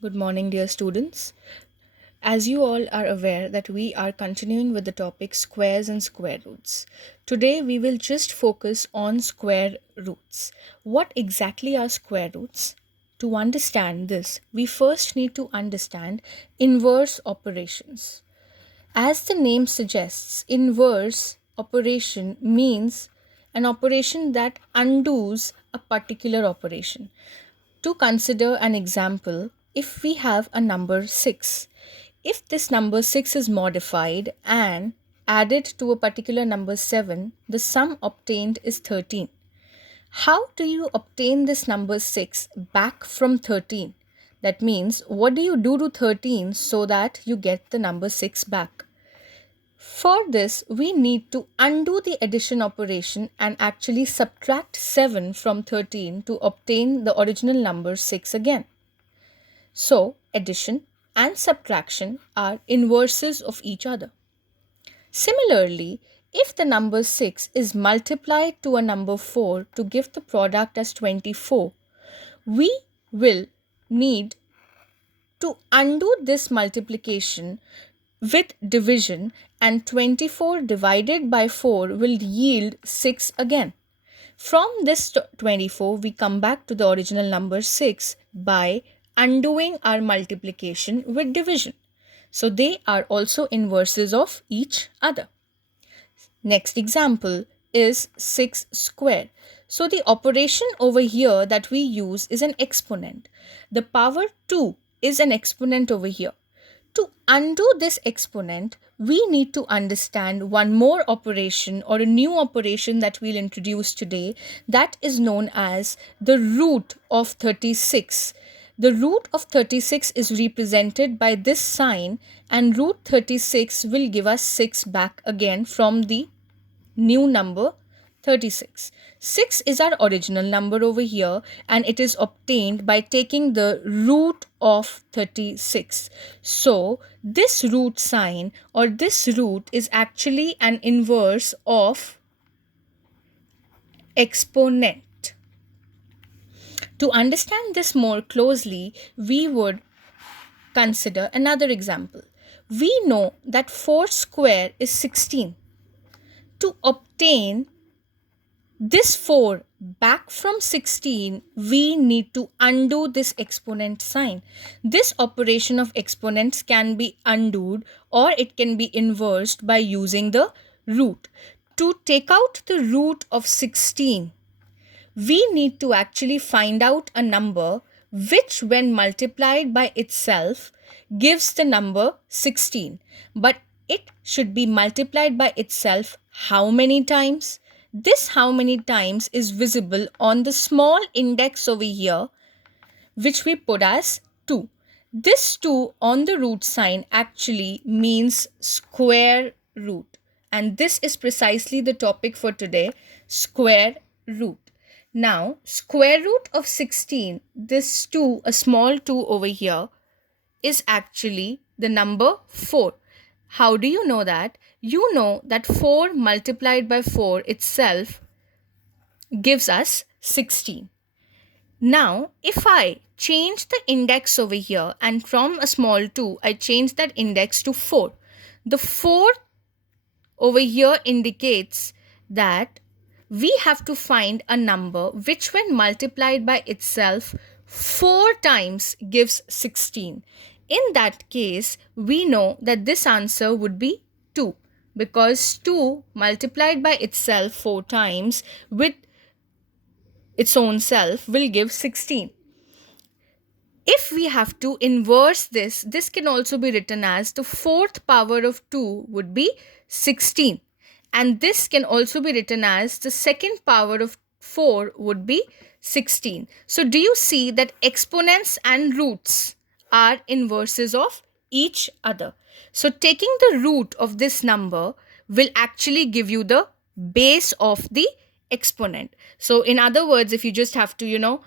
Good morning, dear students. As you all are aware that we are continuing with the topic squares and square roots. Today we will just focus on square roots. What exactly are square roots? To understand this, we first need to understand inverse operations. As the name suggests, inverse operation means an operation that undoes a particular operation. To consider an example, if we have a number 6, if this number 6 is modified and added to a particular number 7, the sum obtained is 13. How do you obtain this number 6 back from 13? That means, what do you do to 13 so that you get the number 6 back? For this, we need to undo the addition operation and actually subtract 7 from 13 to obtain the original number 6 again. So, addition and subtraction are inverses of each other. Similarly, if the number 6 is multiplied to a number 4 to give the product as 24, we will need to undo this multiplication with division, and 24 divided by 4 will yield 6 again. From this 24, we come back to the original number 6 by undoing our multiplication with division. So they are also inverses of each other. Next example is 6 square. So the operation over here that we use is an exponent. The power 2 is an exponent over here. To undo this exponent, we need to understand one more operation or a new operation that we'll introduce today, that is known as the root of 36. The root of 36 is represented by this sign, and root 36 will give us 6 back again from the new number 36. 6 is our original number over here, and it is obtained by taking the root of 36. So, this root sign or this root is actually an inverse of exponent. To understand this more closely, we would consider another example. We know that 4 square is 16. To obtain this 4 back from 16, we need to undo this exponent sign. This operation of exponents can be undone or it can be inversed by using the root. To take out the root of 16, we need to actually find out a number which, when multiplied by itself, gives the number 16. But it should be multiplied by itself how many times? This how many times is visible on the small index over here, which we put as 2. This 2 on the root sign actually means square root. And this is precisely the topic for today, square root. Now, square root of 16, this 2, a small 2 over here, is actually the number 4. How do you know that? You know that 4 multiplied by 4 itself gives us 16. Now, if I change the index over here and from a small 2, I change that index to 4. The 4 over here indicates that we have to find a number which, when multiplied by itself 4 times, gives 16. In that case, we know that this answer would be 2, because 2 multiplied by itself 4 times with its own self will give 16. If we have to inverse this, this can also be written as the fourth power of 2 would be 16. And this can also be written as the second power of 4 would be 16. So do you see that exponents and roots are inverses of each other? So taking the root of this number will actually give you the base of the exponent. So in other words, if you just have to,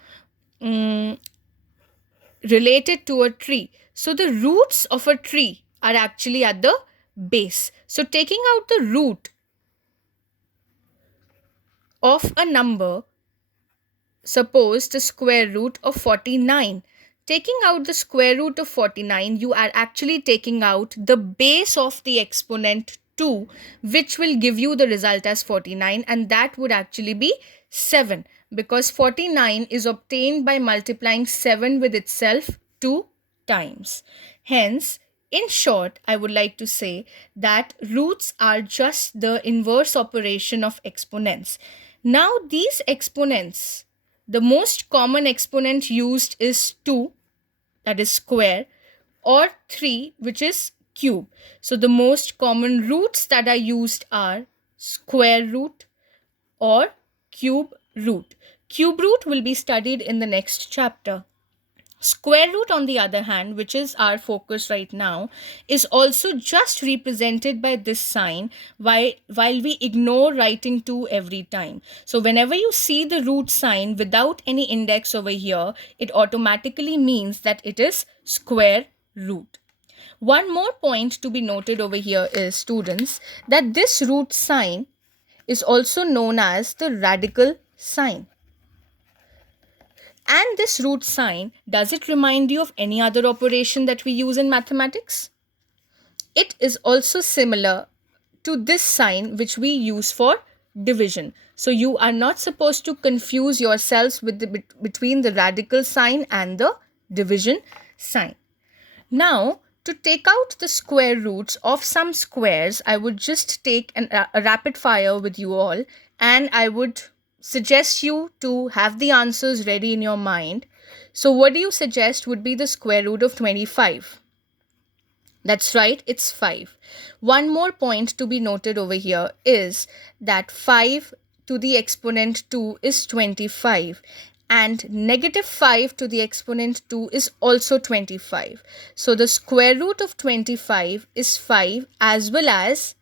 related to a tree. So the roots of a tree are actually at the base. So taking out the root of a number, suppose the square root of 49. Taking out the square root of 49, you are actually taking out the base of the exponent 2, which will give you the result as 49, and that would actually be 7, because 49 is obtained by multiplying 7 with itself 2 times. Hence, in short, I would like to say that roots are just the inverse operation of exponents. Now, these exponents, the most common exponent used is 2, that is square, or 3, which is cube. So the most common roots that are used are square root or cube root. Cube root will be studied in the next chapter. Square root, on the other hand, which is our focus right now, is also just represented by this sign while we ignore writing 2 every time. So whenever you see the root sign without any index over here, it automatically means that it is square root. One more point to be noted over here is, students, that this root sign is also known as the radical sign. And this root sign, does it remind you of any other operation that we use in mathematics? It is also similar to this sign which we use for division. So you are not supposed to confuse yourselves with between the radical sign and the division sign. Now, to take out the square roots of some squares, I would just take a rapid fire with you all, and I would suggest you to have the answers ready in your mind. So what do you suggest would be the square root of 25? That's right, it's 5. One more point to be noted over here is that 5 to the exponent 2 is 25, and negative 5 to the exponent 2 is also 25. So the square root of 25 is 5 as well as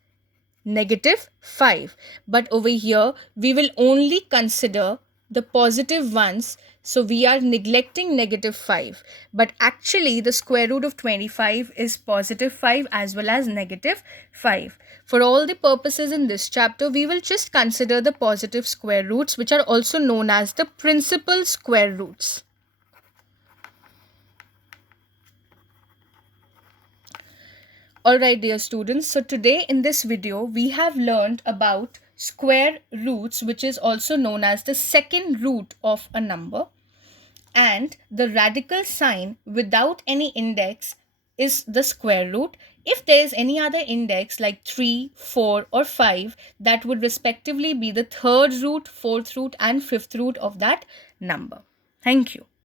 negative 5. But over here, we will only consider the positive ones. So we are neglecting negative 5. But actually, the square root of 25 is positive 5 as well as negative 5. For all the purposes in this chapter, we will just consider the positive square roots, which are also known as the principal square roots. Alright, dear students, so today in this video we have learned about square roots, which is also known as the second root of a number, and the radical sign without any index is the square root. If there is any other index like 3, 4 or 5, that would respectively be the third root, fourth root and fifth root of that number. Thank you.